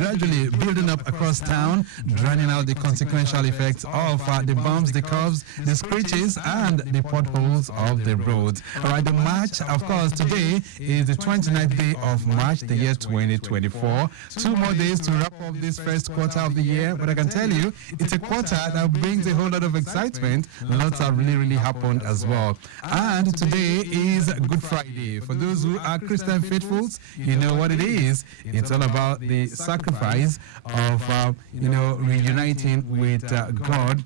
gradually building up across town, drowning out the consequential effects of the bumps, the curves, the screeches, and the potholes of the roads. All right, the March, of course, today is the 29th day of March, the year 2024. 2 more days to wrap up this first quarter of the year, but I can tell you, it's a quarter that brings a whole lot of excitement. Lots have really happened as well. And today is Good Friday. For those who are Christian faithfuls, you know what it is. It's all about the sacrifice of, reuniting with God.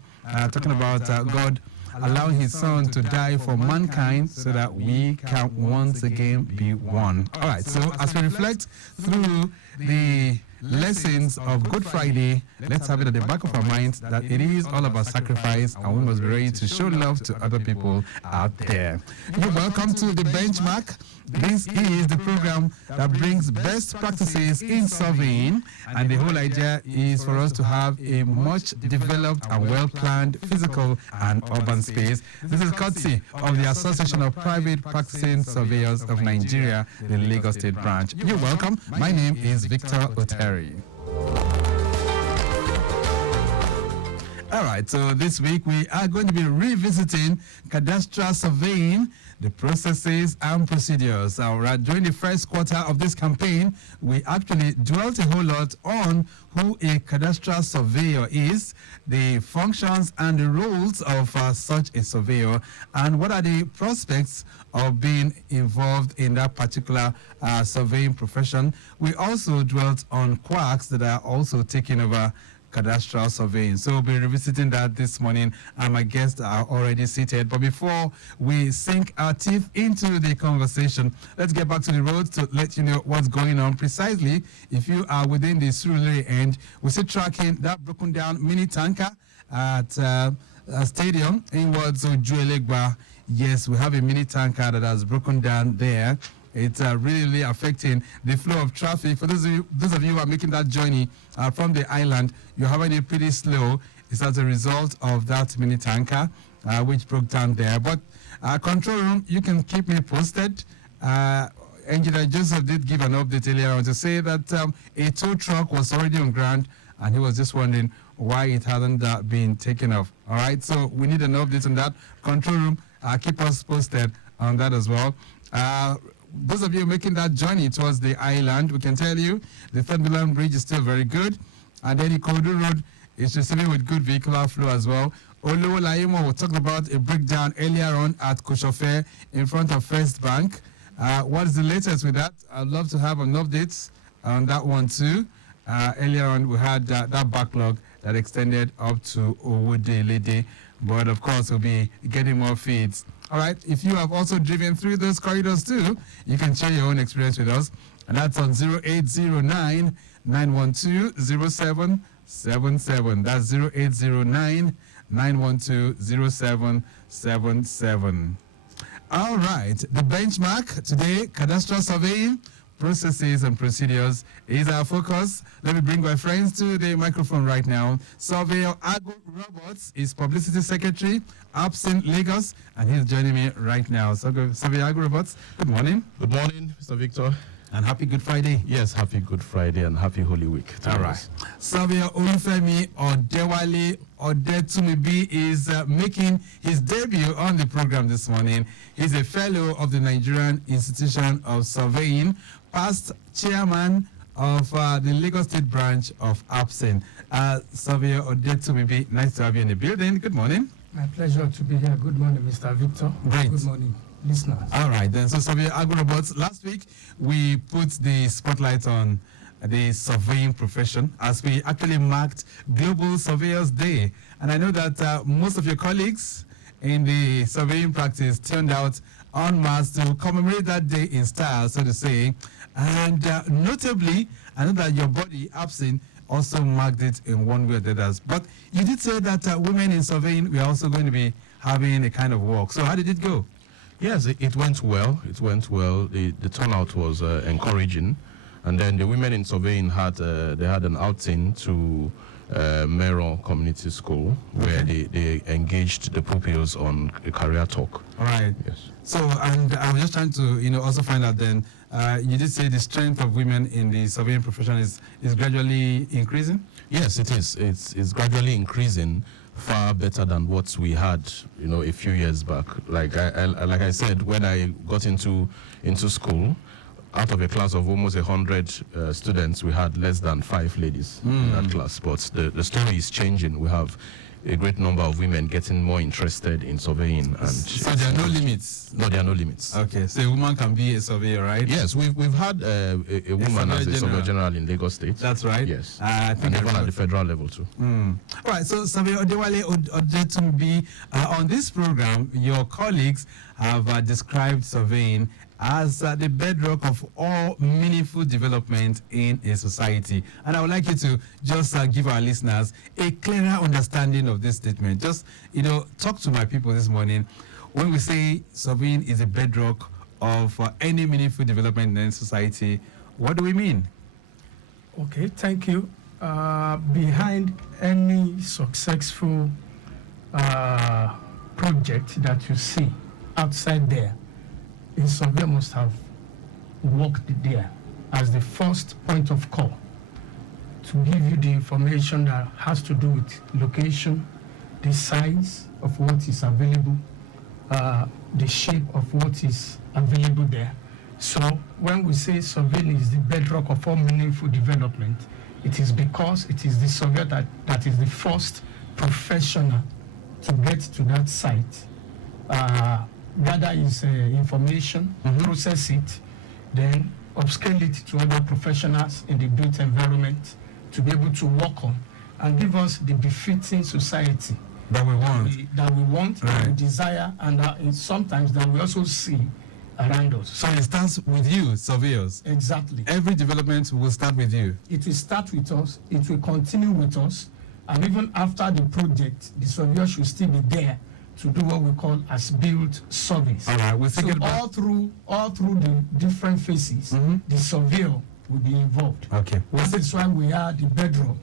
Talking about God allowing his son to die for mankind so that we can once again be one. All right, so as we reflect through the lessons of Good Friday, let's have it at the back of our minds that it is all about sacrifice and we must be ready to show love to other people out there. You're welcome to the Benchmark. This is the program that brings best practices in surveying, and the whole idea is for us to have a much developed and well-planned physical and urban space. This is courtesy of the Association of Private Practicing Surveyors of Nigeria, the Lagos State branch. You're welcome. My name is Victor Oteri. All right, so this week we are going to be revisiting cadastral surveying, the processes and procedures. All right, during the first quarter of this campaign, we actually dwelt a whole lot on who a cadastral surveyor is, the functions and the roles of such a surveyor, and what are the prospects of being involved in that particular surveying profession. We also dwelt on quacks that are also taking over cadastral surveying. So we'll be revisiting that this morning, and my guests are already seated. But before we sink our teeth into the conversation, let's get back to the road to let you know what's going on precisely. If you are within the Surveyor end, we're still tracking that broken down mini tanker at a stadium in Odewale. Yes, we have a mini tanker that has broken down there. It's really affecting the flow of traffic. For those of you who are making that journey from the island, you're having it pretty slow. It's as a result of that mini tanker which broke down there. But control room, you can keep me posted. Engineer Joseph did give an update earlier on to say that a tow truck was already on ground, and he was just wondering why it hadn't been taken off. All right, so we need an update on that. Control room, keep us posted on that as well. Those of you making that journey towards the island, we can tell you the Third Milan Bridge is still very good, and then the Ikodu Road is receiving with good vehicular flow as well. Odewale, we talked about a breakdown earlier on at Koshofe in front of First Bank. What is the latest with that? I'd love to have an update on that one too. Earlier on, we had that backlog that extended up to Odewale, but of course, we'll be getting more feeds. All right, if you have also driven through those corridors too, you can share your own experience with us, and that's on 0809 912 0777. That's 0809 912 0777. All right, the benchmark today, cadastral surveying, processes and procedures is our focus. Let me bring my friends to the microphone right now. Surveyor Agwu is Publicity Secretary, APPSN Lagos, and he's joining me right now. So, Surveyor Agwu, good morning. Good morning, Mr. Victor. And happy Good Friday. Yes, happy Good Friday and happy Holy Week. All right. Surveyor Olufemi Odewale Odetunmibi is making his debut on the program this morning. He's a fellow of the Nigerian Institution of Surveying, past chairman of the Lagos State branch of APPSN. Surveyor Odetunmibi, nice to have you in the building. Good morning. My pleasure to be here. Good morning, Mr. Victor. Great. Good morning, listeners. All right, then. So, Surveyor Agwu, last week we put the spotlight on the surveying profession as we actually marked Global Surveyors Day. And I know that most of your colleagues in the surveying practice turned out en masse to commemorate that day in style, so to say. And notably, I know that your body, APPSN, also marked it in one way or the other. But you did say that women in surveying were also going to be having a kind of walk. So how did it go? Yes, it went well. It went well. The turnout was encouraging. And then the women in surveying had an outing to Mero Community School where they engaged the pupils on a career talk. All right. Yes. So, and I was just trying to, also find out then, You did say the strength of women in the surveying profession is gradually increasing? Yes, it is. It's gradually increasing, far better than what we had, a few years back. Like I said, when I got into school, out of a class of almost 100 students, we had less than 5 ladies in that class. But the story is changing. We have a great number of women getting more interested in surveying. And so there are no limits? No, there are no limits. Okay, so a woman can be a surveyor, right? Yes, we've had a woman as a surveyor general in Lagos State. That's right. Yes. I think and even at the federal level too. All right, so Surveyor Odewale Odetunmibi, on this program, your colleagues have described surveying as the bedrock of all meaningful development in a society. And I would like you to just give our listeners a clearer understanding of this statement. Just, talk to my people this morning. When we say surveying is a bedrock of any meaningful development in society, what do we mean? Okay, thank you. Behind any successful project that you see outside there, a surveyor must have worked there as the first point of call to give you the information that has to do with location, the size of what is available, the shape of what is available there. So when we say surveying is the bedrock of all meaningful development, it is because it is the surveyor that is the first professional to get to that site, gather his information, process it, then upscale it to other professionals in the built environment to be able to work on and give us the befitting society that we want, right, that we desire, and sometimes that we also see around us. So it starts with you, surveyors. Exactly. Every development will start with you. It will start with us, it will continue with us, and even after the project, the surveyor should still be there to do what we call as-built surveys. All right, we'll so all through the different phases, the surveyor will be involved. Okay. That is why we are the bedrock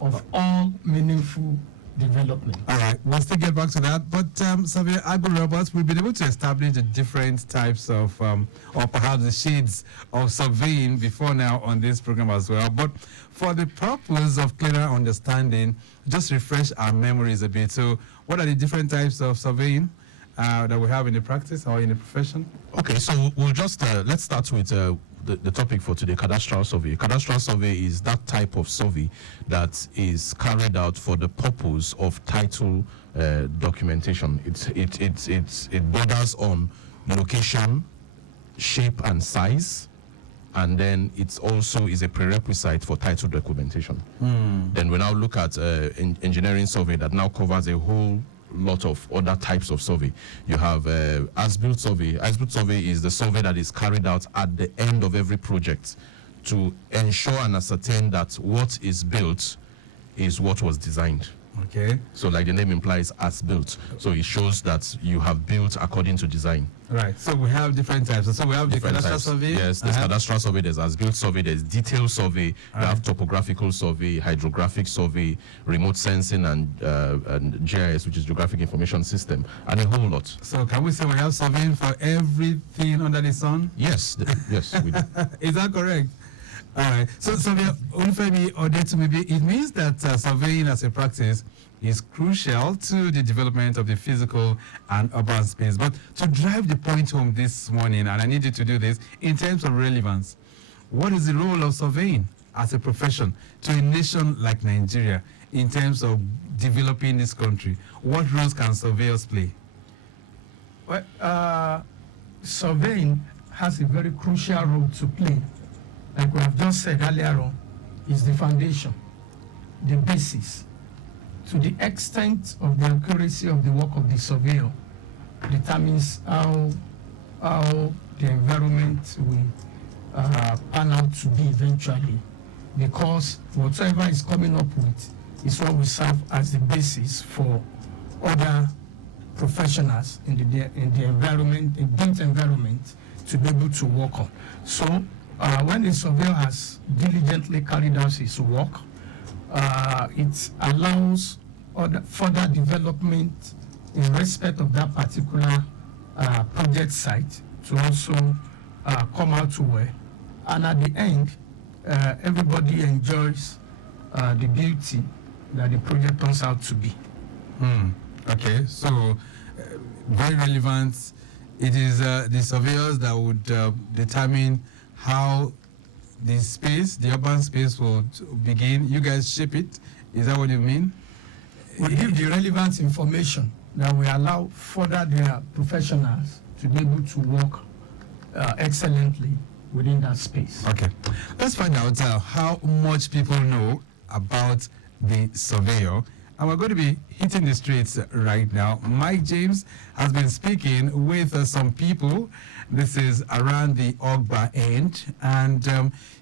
of all meaningful development. All right, we'll still get back to that. But Surveyor Agwu Roberts, we've been able to establish the different types of, or perhaps the shades of surveying before now on this program as well. But for the purpose of clearer understanding, just refresh our memories a bit. So what are the different types of surveying that we have in the practice or in the profession? Okay, so we'll just, let's start with the topic for today, cadastral survey. Cadastral survey is that type of survey that is carried out for the purpose of title documentation. It borders on location, shape and size, and then it also is a prerequisite for title documentation. Then we now look at engineering survey that now covers a whole lot of other types of survey. You have as-built survey. As-built survey is the survey that is carried out at the end of every project to ensure and ascertain that what is built is what was designed. Okay. So like the name implies, as built. So it shows that you have built according to design. Right. So we have different types. So we have Different the cadastral types. survey. Yes, there's cadastral survey, there's as-built survey, there's detailed survey, you have topographical survey, hydrographic survey, remote sensing and GIS, which is Geographic Information System, and a whole lot. So can we say we have surveying for everything under the sun? Yes, yes, we do. Is that correct? All right. So Surveyor Odetunmibi, it means that surveying as a practice is crucial to the development of the physical and urban space. But to drive the point home this morning, and I need you to do this in terms of relevance, what is the role of surveying as a profession to a nation like Nigeria in terms of developing this country? What roles can surveyors play? Well, surveying has a very crucial role to play. Like we have just said earlier on, is the foundation, the basis. To the extent of the accuracy of the work of the surveyor determines how the environment will pan out to be eventually, because whatever is coming up with is what will serve as the basis for other professionals in the environment, in built environment, to be able to work on. So when the surveyor has diligently carried out his work, it allows further development in respect of that particular project site to also come out well, and at the end, everybody enjoys the beauty that the project turns out to be. Okay, so very relevant. It is the surveyors that would determine how the space, the urban space, will begin. You guys shape it. Is that what you mean? We give the relevant information that will allow further their professionals to be able to work excellently within that space. Okay, let's find out how much people know about the surveyor. And we're going to be hitting the streets right now. Mike James has been speaking with some people. This is around the Ogba end. And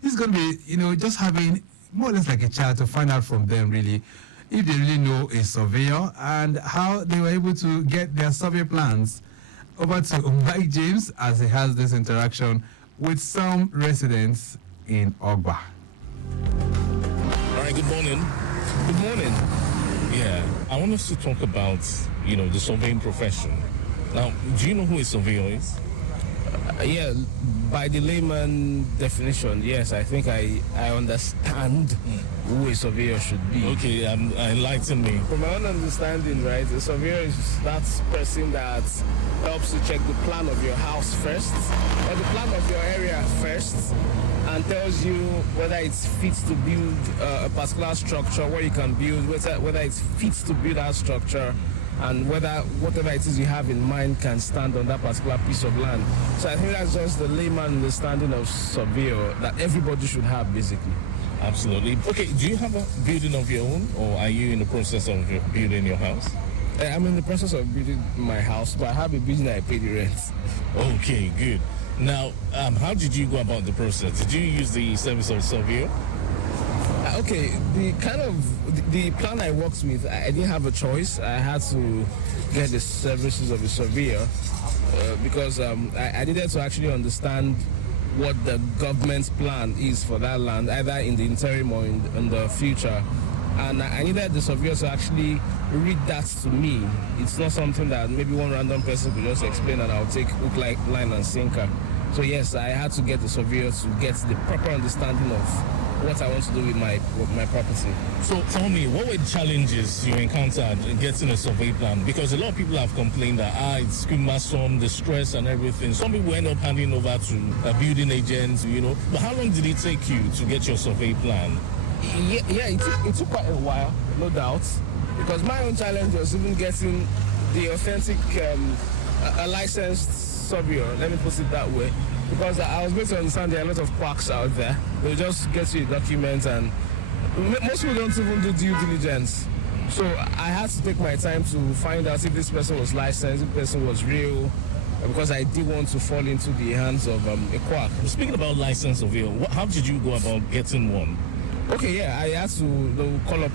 he's going to be, just having more or less like a chat to find out from them, really, if they really know a surveyor and how they were able to get their survey plans. Over to Mike James as he has this interaction with some residents in Ogba. All right, good morning. Good morning. Yeah, I want us to talk about, the surveying profession. Now, do you know who a surveyor is? Yeah, by the layman definition, yes, I think I understand who a surveyor should be. Okay, enlighten me. From my own understanding, right, a surveyor is that person that helps to check the plan of your house first, or the plan of your area first, and tells you whether it's fit to build a particular structure, what you can build, whether it's fit to build that structure, and whether whatever it is you have in mind can stand on that particular piece of land. So I think that's just the layman understanding of surveyor that everybody should have, basically. Absolutely. Okay, do you have a building of your own, or are you in the process of building your house? I'm in the process of building my house, but I have a building I pay the rent. Okay, good. Now, how did you go about the process? Did you use the service of surveyor? Okay, the plan I worked with, I didn't have a choice. I had to get the services of a surveyor because I needed to actually understand what the government's plan is for that land, either in the interim or in the future. And I needed the surveyor to actually read that to me. It's not something that maybe one random person could just explain and I'll take hook, line, and sinker. So yes, I had to get the surveyor to get the proper understanding of what I want to do with my property. So tell me, what were the challenges you encountered in getting a survey plan? Because a lot of people have complained that it's cumbersome, the stress and everything. Some people end up handing over to building agents, But how long did it take you to get your survey plan? Yeah, it took quite a while, no doubt. Because my own challenge was even getting the authentic, a licensed surveyor, let me put it that way. Because I was going to understand there are a lot of quacks out there. They'll just get you a document and most people don't even do due diligence. So I had to take my time to find out if this person was licensed, if this person was real, because I did want to fall into the hands of a quack. Speaking about license surveyor, how did you go about getting one? Okay, yeah, I had to call up,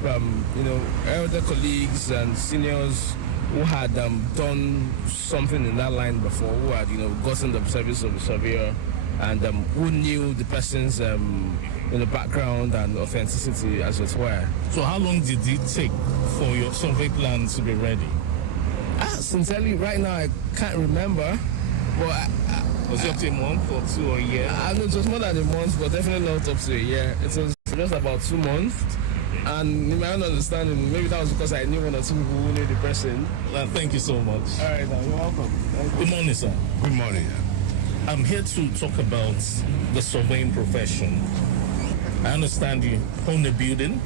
elder colleagues and seniors who had done something in that line before, who had, gotten the service of a surveyor and who knew the person's background and authenticity, as it were. So how long did it take for your survey plan to be ready? Sincerely, right now, I can't remember. But was it up to a month or 2 or a year? I know it was more than a month, but definitely not up to a year. It was just about 2 months. And in my own understanding, maybe that was because I knew one or two people who knew the person. Thank you so much. All right, now, you're welcome. Good morning, sir. Good morning. I'm here to talk about the surveying profession. I understand you own a building,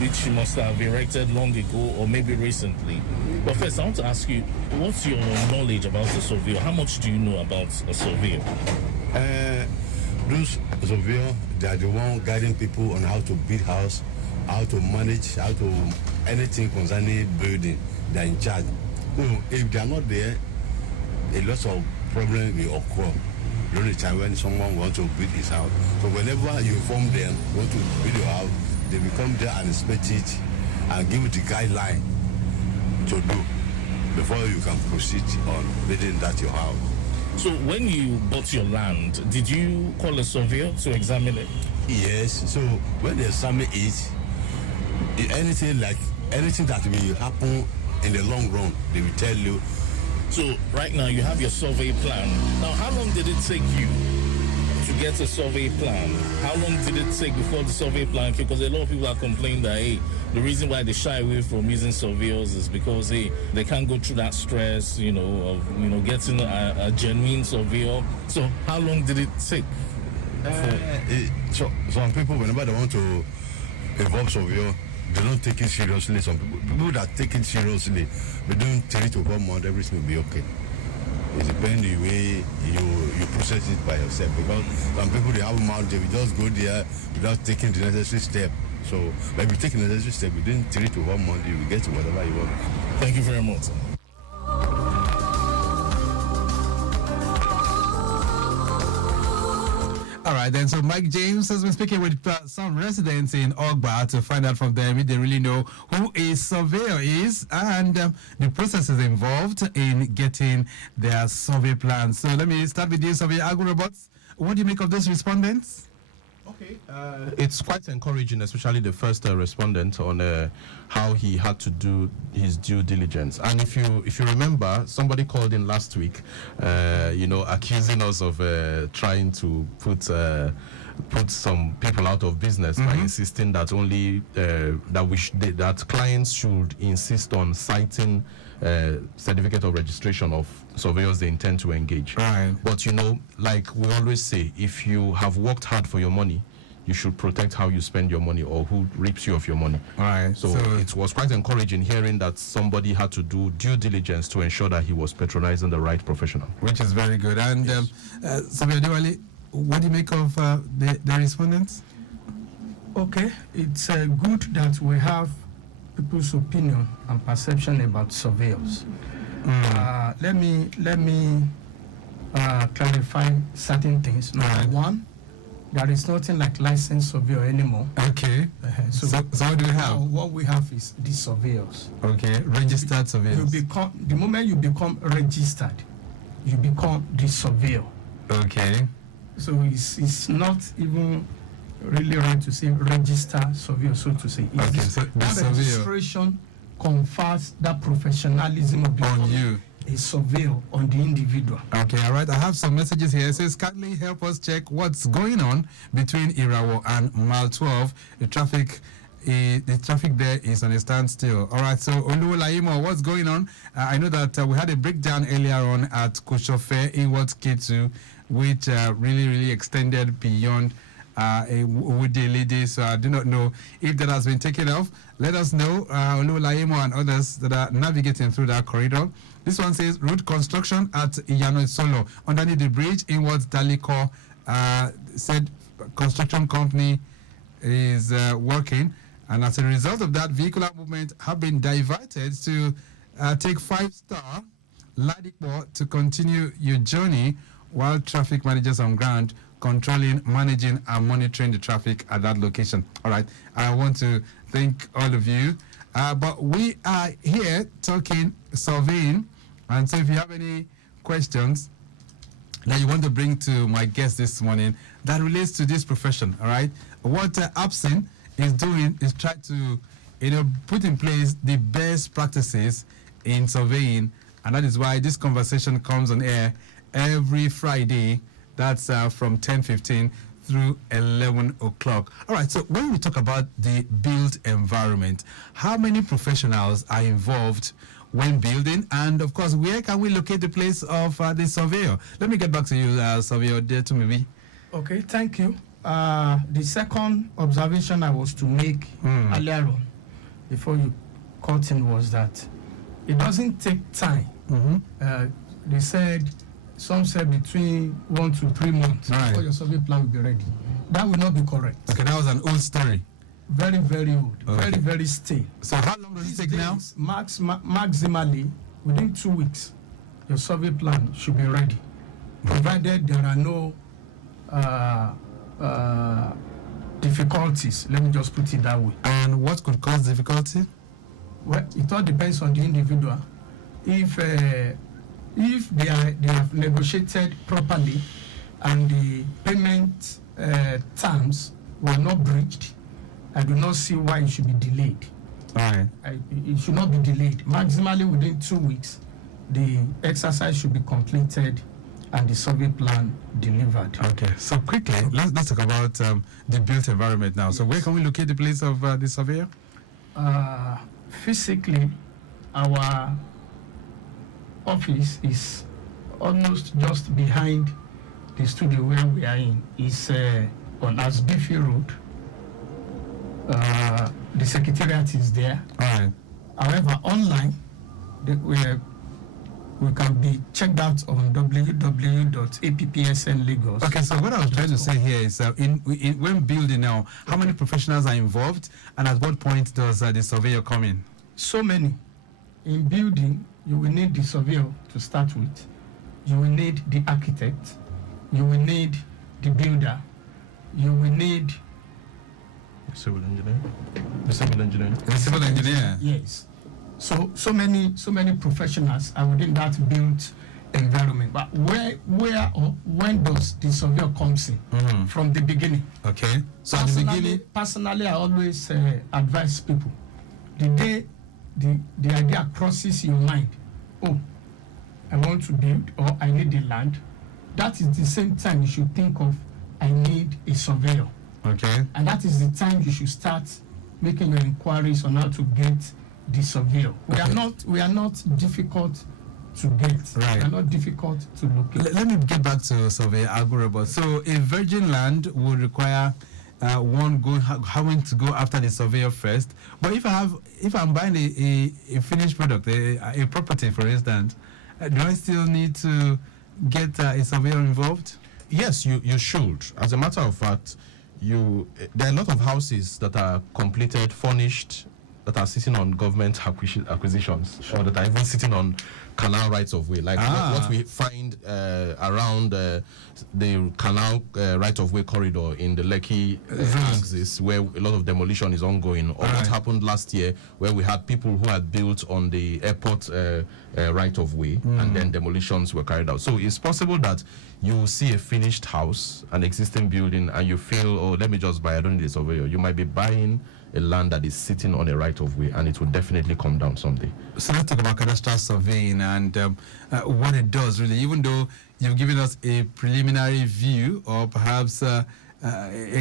which you must have erected long ago or maybe recently. But first, I want to ask you, what's your knowledge about a surveyor? How much do you know about a surveyor? Those surveyors, they are the one guiding people on how to build house, how to manage, how to anything concerning building. They are in charge. So if they are not there, a lot of problems will occur during the time when someone wants to build his house. So whenever you inform them, want to build your house, they will come there and inspect it and give you the guideline to do before you can proceed on building that your house. So when you bought your land, did you call a surveyor to examine it? Yes. So when they examine it, anything that will happen in the long run, they will tell you. So right now you have your survey plan. Now, how long did it take you get a survey plan, how long did it take before the survey plan came? Because a lot of people are complaining that, hey, the reason why they shy away from using surveyors is because, hey, they can't go through that stress, of, getting a genuine surveyor. So how long did it take? So some people, whenever they want to involve surveyor, they don't take it seriously. Some people that take it seriously, they don't 3 to 4 months, everything will be okay. It depends the way you process it by yourself. Because some people, they have a mouth, they will just go there without taking the necessary step. So if you take the necessary step, within 3 to 4 months, you will get to whatever you want. Thank you very much. All right, then. So Mike James has been speaking with some residents in Ogba to find out from them if they really know who a surveyor is and the processes involved in getting their survey plans. So let me start with you, Surveyor Agwu Robots. What do you make of those respondents? Okay, it's quite encouraging, especially the first respondent on how he had to do his due diligence. And if you remember, somebody called in last week, accusing us of trying to put some people out of business by insisting that only that clients should insist on citing certificate of registration of surveyors they intend to engage. Right. But like we always say, if you have worked hard for your money, you should protect how you spend your money or who reaps you of your money. All right. So it was quite encouraging hearing that somebody had to do due diligence to ensure that he was patronizing the right professional. Which is very good. And Surveyor Odewale, what do you make of the respondents? Okay, it's good that we have people's opinion and perception about surveyors. Let me clarify certain things. Number one, there is nothing like licensed surveyor anymore. Okay. So what do we have? What we have is the surveyors. Okay, registered surveyors. The moment you become registered, you become the surveyor. Okay. So it's not even really right to say registered surveyor, so to say. Okay, so the that surveyor registration confers that professionalism of on you. A surveyor on the individual. Okay, all right. I have some messages here. It says, kindly help us check what's going on between Irawo and Mile 12. The traffic there is on a standstill. All right, so Odewale, what's going on? I know that we had a breakdown earlier on at Koshofe in Ketu, which really extended beyond with the lady. So I do not know if that has been taken off. Let us know, Odewale and others that are navigating through that corridor. This one says road construction at Iyano Solo underneath the bridge in what Daliko said construction company is working, and as a result of that, vehicular movement have been diverted to take 5-star Ladikbo to continue your journey while traffic managers on ground controlling, managing, and monitoring the traffic at that location. All right, I want to thank all of you. But we are here talking surveying, and so if you have any questions that you want to bring to my guest this morning that relates to this profession, all right, what APPSN is doing is try to, put in place the best practices in surveying, and that is why this conversation comes on air every Friday. That's from 10:15 through 11 o'clock. All right, so when we talk about the built environment, how many professionals are involved when building? And of course, where can we locate the place of the surveyor? Let me get back to you, Surveyor Odetunmibi. Okay, thank you. The second observation I was to make earlier on, before you cut in, was that it doesn't take time. They said, some said between 1 to 3 months before your survey plan will be ready. That will not be correct. Okay, that was an old story. Very, very old. Okay. Very stale. So how long does it take now? Maximally, within 2 weeks, your survey plan should be ready, provided there are no difficulties. Let me just put it that way. And what could cause difficulty? Well, it all depends on the individual. If they have negotiated properly and the payment terms were not breached, I do not see why it should be delayed. All right. It should not be delayed. Maximally within 2 weeks, the exercise should be completed and the survey plan delivered. Okay, so quickly, let's talk about the built environment now. So where can we locate the place of the surveyor? Physically, our office is almost just behind the studio where we are in. It's on Asbifi Road. The secretariat is there. All right. However, online, we can be checked out on www.APPSN Lagos. Okay, so what I was trying to say here is, when building now, how many professionals are involved, and at what point does the surveyor come in? So many. In building, you will need the surveyor to start with. You will need the architect. You will need the builder. You will need Civil engineer. The civil engineer. The civil engineer. Yes. So many professionals are within that built environment. But where or when does the surveyor comes in? From the beginning. Okay. So at the beginning, personally, I always advise people: the day the idea crosses your mind, oh, I want to build or I need the land, that is the same time you should think of, I need a surveyor. okay. And that is the time you should start making your inquiries on how to get the surveyor. We are not difficult to get. Right. We are not difficult to locate. Let me get back to Surveyor Agwu. So a virgin land would require having to go after the surveyor first. But if I'm buying a finished product, a property, for instance, do I still need to get a surveyor involved? Yes, you should. As a matter of fact, there are a lot of houses that are completed, furnished, that are sitting on government acquisitions, or that are even sitting on canal rights of way, like what we find around the canal right of way corridor in the Lekki axis, where a lot of demolition is ongoing, or what happened last year, where we had people who had built on the airport right of way, and then demolitions were carried out. So it's possible that you see a finished house, an existing building, and you feel, oh, let me just buy, I don't need a surveyor. You might be buying a land that is sitting on a right of way, and it will definitely come down someday. So let's talk about cadastral surveying and what it does, really. Even though you've given us a preliminary view, or perhaps a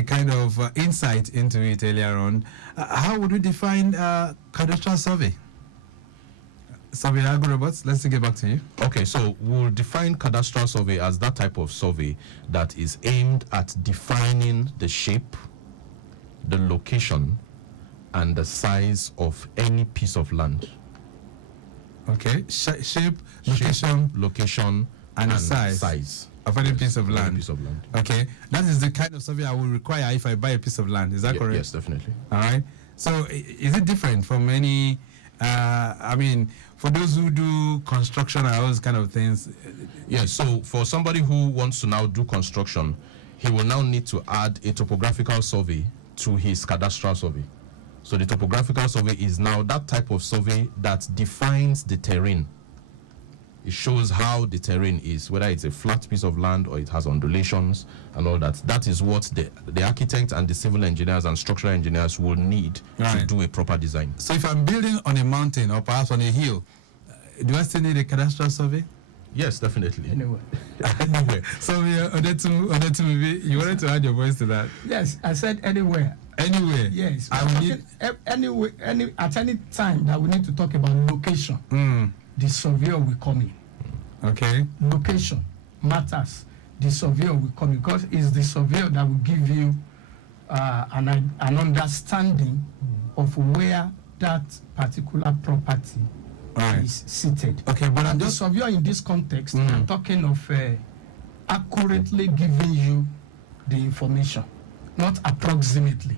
kind of insight into it earlier on, how would we define cadastral survey? Surveyor Agwu, let's get back to you. Okay, so we'll define cadastral survey as that type of survey that is aimed at defining the shape, the location, and the size of any piece of land. Okay, shape, location, and size of any piece of land. Okay, that is the kind of survey I will require if I buy a piece of land. Is that correct? Yes, definitely. All right. So is it different from any? For those who do construction and all those kind of things. Yes. So for somebody who wants to now do construction, he will now need to add a topographical survey to his cadastral survey. So the topographical survey is now that type of survey that defines the terrain. It shows how the terrain is, whether it's a flat piece of land or it has undulations and all that. That is what the architect and the civil engineers and structural engineers will need to do a proper design. So if I'm building on a mountain or perhaps on a hill, do I still need a cadastral survey? Yes, definitely. Anyway. So Odetunmibi, you wanted to add your voice to that? Yes, I said anywhere. Anywhere? Yes. At any time that we need to talk about location, the surveyor will come in. Okay. Location matters. The surveyor will come in because it's the surveyor that will give you an understanding of where that particular property is seated. Okay, but the surveyor in this context, I'm talking of accurately giving you the information, not approximately.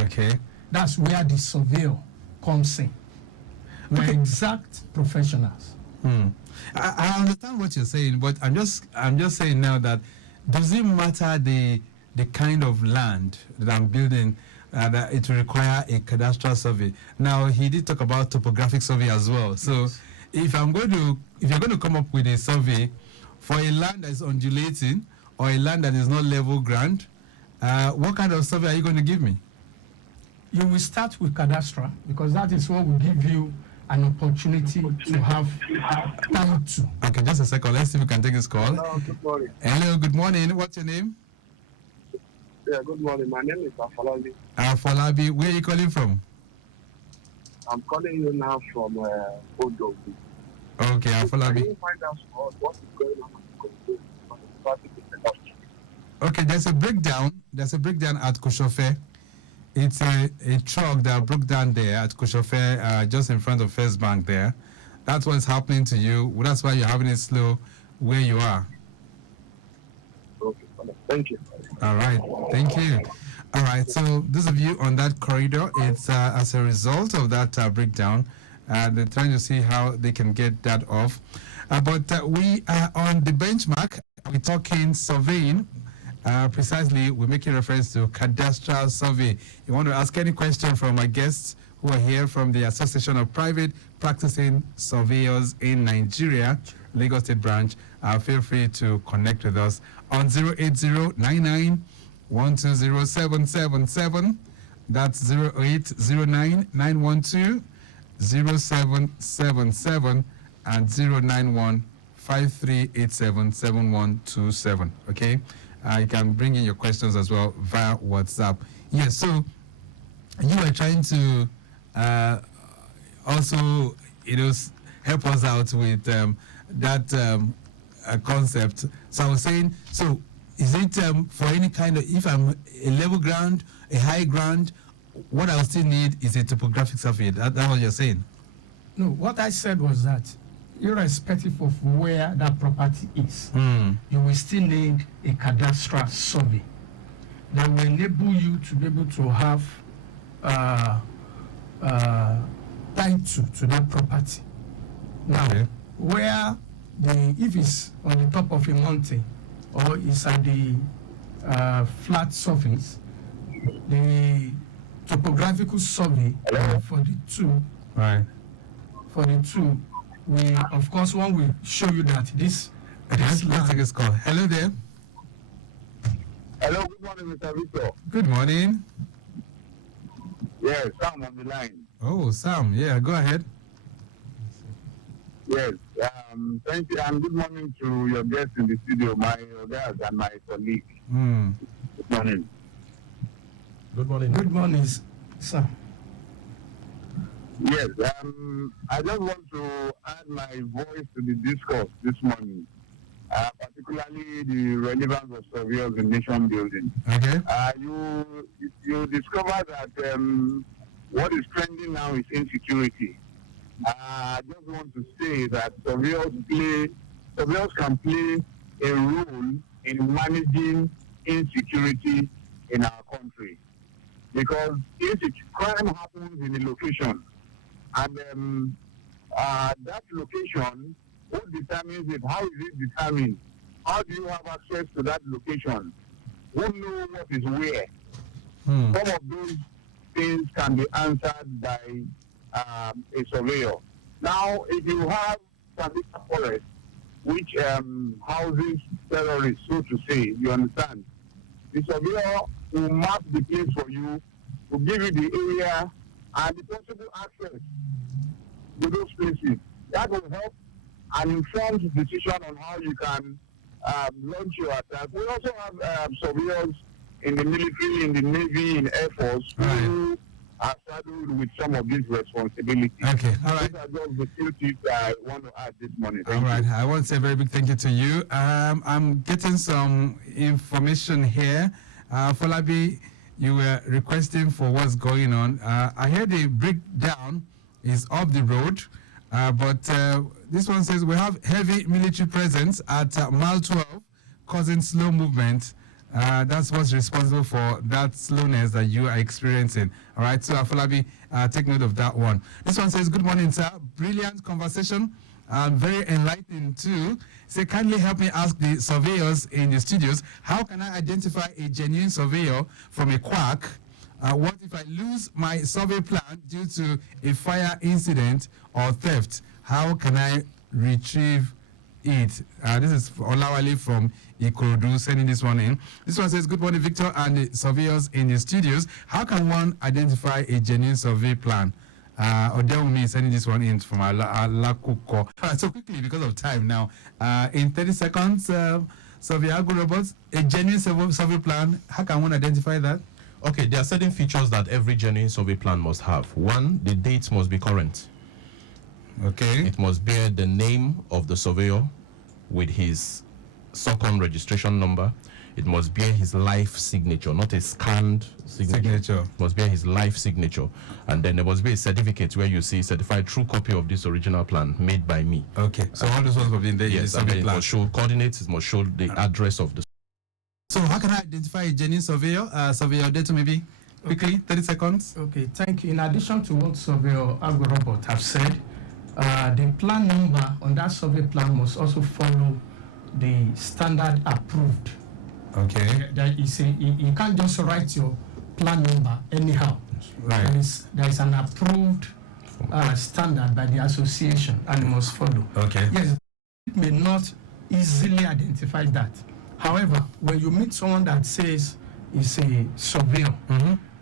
Okay. That's where the surveyor comes in. We're exact professionals. I understand what you're saying, but I'm just saying now that does it matter the kind of land that I'm building that it will require a cadastral survey? Now he did talk about topographic survey as well. So if you're going to come up with a survey for a land that is undulating or a land that is not level ground, what kind of survey are you going to give me? You will start with cadastral because that is what will give you an opportunity to have time to. Okay, just a second. Let's see if we can take this call. Hello, good morning. Hello, good morning. What's your name? Yeah, good morning. My name is Afolabi. Falabi, where are you calling from? I'm calling you now from Odo. Okay, Can Falabi. you find out for us what is going on in the traffic industry? Okay, there's a breakdown. There's a breakdown at Koshofe. It's a truck that broke down there at Koshofe, just in front of First Bank there. That's what's happening to you. That's why you're having it slow where you are. Okay, thank you. All right, thank you. All right, so those of you on that corridor, it's as a result of that breakdown. They're trying to see how they can get that off. But we are on the benchmark. We're talking surveying. Precisely, we're making reference to cadastral survey. You want to ask any question from my guests who are here from the Association of Private Practicing Surveyors in Nigeria, Lagos State Branch. Feel free to connect with us on 08099120777. That's 0809912077 and 09153877127. Okay, you can bring in your questions as well via WhatsApp. Yes, so you are trying to also, help us out with that concept. So I was saying, so is it for any kind of, if I'm a level ground, a high ground, what I'll still need is a topographic survey. That's what you're saying? No, what I said was that irrespective of where that property is, you will still need a cadastral survey that will enable you to be able to have title to that property. Now, where if it's on the top of a mountain or it's at the flat surface, the topographical survey for the two, Right. for the two, we of course one will show you that this Let's take land. this call. Hello there. Hello, good morning, Mr. Victor. Good morning. Yes, Sam on the line. Oh, Sam. Yeah, go ahead. Yes, thank you, and good morning to your guests in the studio, my guests and my colleague. Good morning. Good morning. Good morning, sir. Yes, I just want to add my voice to the discourse this morning, particularly the relevance of surveyors in nation building. Okay. You discover that what is trending now is insecurity. I just want to say that surveyors can play a role in managing insecurity in our country, because crime happens in a location, and that location, what determines it? How is it determined? How do you have access to that location? Who knows what is where? Some of those things can be answered by a surveyor. Now, if you have a forest which houses terrorists, so to say, you understand, the surveyor will map the place for you, to give you the area and the possible access to those places. That will help an informed decision on how you can launch your attack. We also have surveyors in the military, in the Navy, in Air Force, who are saddled with some of these responsibilities. Okay, all right. These are just the few tips I want to add this morning. All right, I want to say a very big thank you to you. I'm getting some information here. Falabi, you were requesting for what's going on. I heard the breakdown is off the road, but this one says we have heavy military presence at mile 12, causing slow movement. That's what's responsible for that slowness that you are experiencing. All right, so Afolabi, take note of that one. This one says, good morning, sir. Brilliant conversation. Very enlightening too. Say, kindly help me ask the surveyors in the studios, how can I identify a genuine surveyor from a quack? What if I lose my survey plan due to a fire incident or theft? How can I retrieve it? This is Odewale from Ikorodu sending this one in. This one says, good morning, Victor and the surveyors in the studios. How can one identify a genuine survey plan? Odetunmibi is sending this one in from Alakuko. So quickly, because of time now, in 30 seconds, Survey Agwu robots, a genuine survey plan, how can one identify that? Okay, there are certain features that every genuine survey plan must have. One, the dates must be current. Okay. It must bear the name of the surveyor with his SOCON registration number. It must bear his life signature, not a scanned signature. It must bear his life signature. And then there must be a certificate where you see certified true copy of this original plan made by me. Okay. So all those ones will be in there. Yes, and then it must show coordinates, it must show the address of the. So how can I identify a genuine surveyor? Surveyor Odetunmibi, quickly, 30 seconds. Okay, thank you. In addition to what Surveyor Agwu robot have said, the plan number on that survey plan must also follow the standard approved. Okay. That is you can't just write your plan number anyhow. Right. There is an approved standard by the association and it must follow. Okay. Yes, it may not easily identify that. However, when you meet someone that says is a surveyor,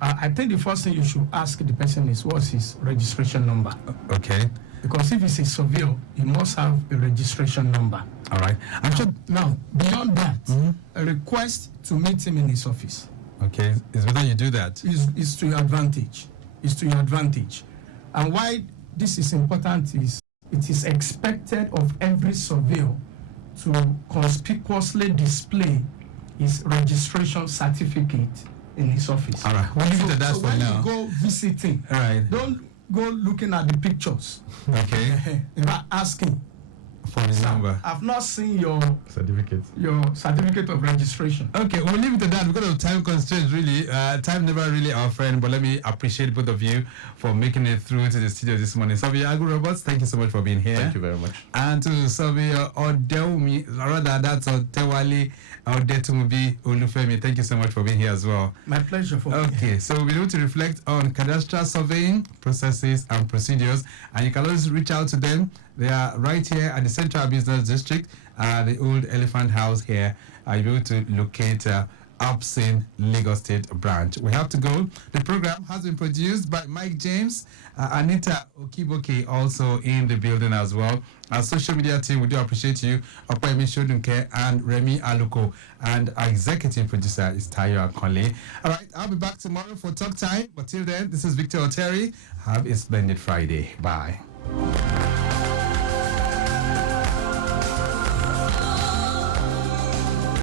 I think the first thing you should ask the person is what's his registration number. Okay. Because if it's a surveyor, he must have a registration number. All right. Now, beyond that, a request to meet him in his office. Okay. It's better you do that. Is to your advantage. Is to your advantage. And why this is important is it is expected of every surveyor to conspicuously display his registration certificate in his office. All right. We'll leave it at that for now. When you go visiting, all right, don't go looking at the pictures. Okay. Asking for the number. I've not seen your certificate. Your certificate of registration. Okay, we'll leave it at that because of time constraints. Really, time never really our friend. But let me appreciate both of you for making it through to the studio this morning. Surveyor Agwu robots, thank you so much for being here. Thank you very much. And to Surveyor Odewale, rather that's Odewale Odetunmibi Olufemi, thank you so much for being here as well. My pleasure. Okay, so we need to reflect on cadastral surveying processes and procedures, and you can always reach out to them. They are right here at the Central Business District, the old Elephant House here. You'll be able to locate APPSN Lagos State branch. We have to go. The program has been produced by Mike James, Anita Okiboke also in the building as well. Our social media team, we do appreciate you. Okwemi Shodunke and Remy Aluko. And our executive producer is Tayo Akonle. All right, I'll be back tomorrow for Talk Time. But till then, this is Victor Oteri. Have a splendid Friday. Bye.